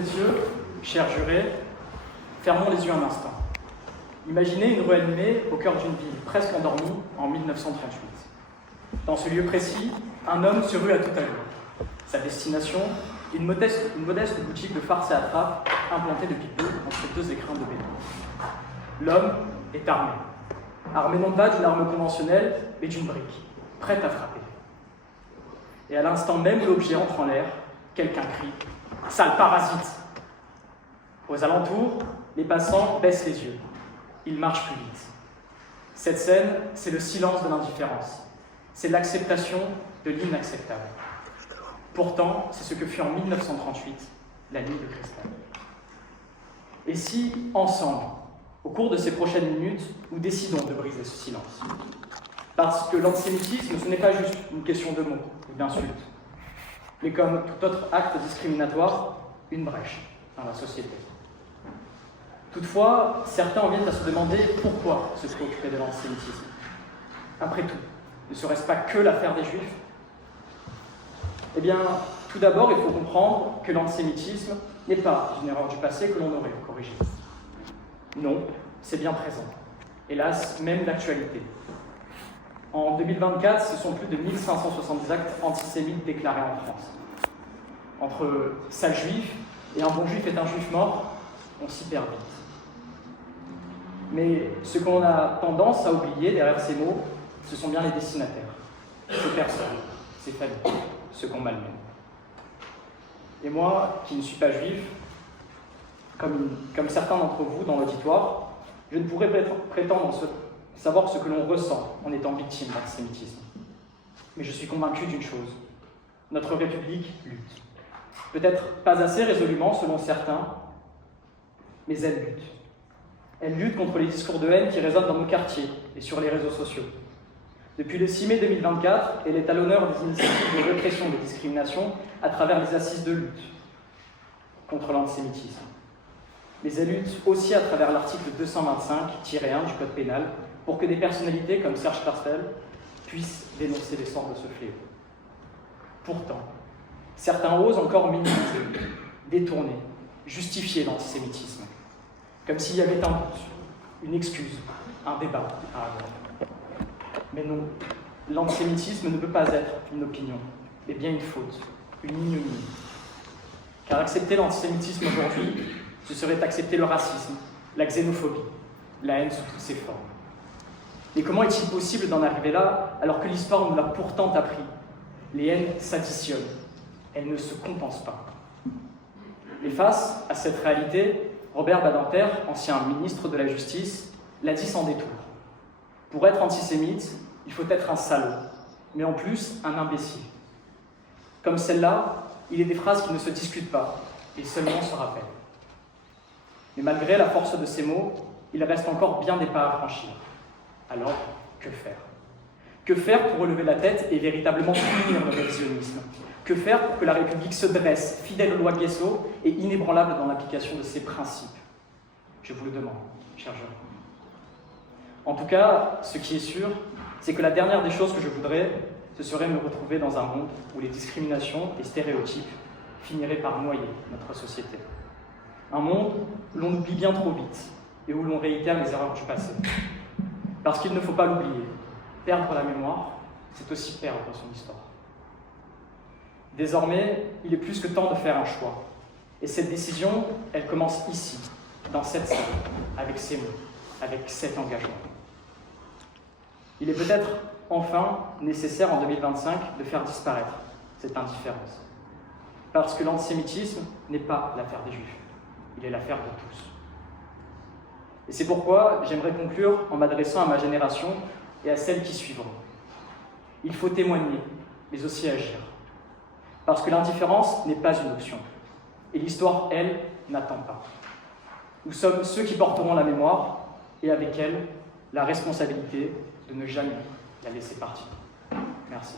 messieurs, chers jurés, fermons les yeux un instant. Imaginez une rue animée au cœur d'une ville presque endormie en 1938. Dans ce lieu précis, un homme se rue à toute allure. Sa destination, une modeste boutique de farce et attrape implantée depuis peu entre deux écrins de béton. L'homme est armé. Armé non pas d'une arme conventionnelle, mais d'une brique, prête à frapper. Et à l'instant même où l'objet entre en l'air, quelqu'un crie « Sale parasite !» Aux alentours, les passants baissent les yeux. Ils marchent plus vite. Cette scène, c'est le silence de l'indifférence. C'est l'acceptation de l'inacceptable. Pourtant, c'est ce que fut en 1938 la nuit de cristal. Et si, ensemble, au cours de ces prochaines minutes, nous décidons de briser ce silence? Parce que l'antisémitisme, ce n'est pas juste une question de mots ou d'insultes, mais comme tout autre acte discriminatoire, une brèche dans la société. Toutefois, certains en viennent à se demander pourquoi se préoccuper de l'antisémitisme. Après tout, ne serait-ce pas que l'affaire des Juifs? Eh bien, tout d'abord, il faut comprendre que l'antisémitisme n'est pas une erreur du passé que l'on aurait corrigée. Non, c'est bien présent. Hélas, même d'actualité. En 2024, ce sont plus de 1570 actes antisémites déclarés en France. Entre sale juif et un bon juif est un juif mort, on s'y perd vite. Mais ce qu'on a tendance à oublier derrière ces mots, ce sont bien les destinataires, ces personnes, ces familles, ceux qu'on malmène. Et moi, qui ne suis pas juif, comme certains d'entre vous dans l'auditoire, je ne pourrais prétendre savoir ce que l'on ressent en étant victime d'antisémitisme. Mais je suis convaincu d'une chose, notre République lutte. Peut-être pas assez résolument selon certains, mais elle lutte. Elle lutte contre les discours de haine qui résonnent dans nos quartiers et sur les réseaux sociaux. Depuis le 6 mai 2024, elle est à l'honneur des initiatives de répression des discriminations à travers les assises de lutte contre l'antisémitisme. Mais elle lutte aussi à travers l'article 225-1 du Code pénal pour que des personnalités comme Serge Klarsfeld puissent dénoncer les sorts de ce fléau. Pourtant, certains osent encore minimiser, détourner, justifier l'antisémitisme, comme s'il y avait un doute, une excuse, un débat à avoir. Mais non, l'antisémitisme ne peut pas être une opinion, mais bien une faute, une ignominie. Car accepter l'antisémitisme aujourd'hui, ce serait accepter le racisme, la xénophobie, la haine sous toutes ses formes. Mais comment est-il possible d'en arriver là, alors que l'histoire nous l'a pourtant appris? Les haines s'additionnent, elles ne se compensent pas. Et face à cette réalité, Robert Badinter, ancien ministre de la Justice, l'a dit sans détour. Pour être antisémite, il faut être un salaud, mais en plus un imbécile. Comme celle-là, il est des phrases qui ne se discutent pas, et seulement se rappellent. Mais malgré la force de ces mots, il reste encore bien des pas à franchir. Alors, que faire? Que faire pour relever la tête et véritablement punir le révisionnisme? Que faire pour que la République se dresse, fidèle aux lois Guesso et inébranlable dans l'application de ses principes? Je vous le demande, chers jeunes. En tout cas, ce qui est sûr, c'est que la dernière des choses que je voudrais, ce serait me retrouver dans un monde où les discriminations et stéréotypes finiraient par noyer notre société. Un monde où l'on oublie bien trop vite et où l'on réitère les erreurs du passé. Parce qu'il ne faut pas l'oublier, perdre la mémoire, c'est aussi perdre son histoire. Désormais, il est plus que temps de faire un choix. Et cette décision, elle commence ici, dans cette salle, avec ces mots, avec cet engagement. Il est peut-être enfin nécessaire en 2025 de faire disparaître cette indifférence. Parce que l'antisémitisme n'est pas l'affaire des Juifs, il est l'affaire de tous. Et c'est pourquoi j'aimerais conclure en m'adressant à ma génération et à celles qui suivront. Il faut témoigner, mais aussi agir. Parce que l'indifférence n'est pas une option. Et l'histoire, elle, n'attend pas. Nous sommes ceux qui porteront la mémoire, et avec elle, la responsabilité de ne jamais la laisser partir. Merci.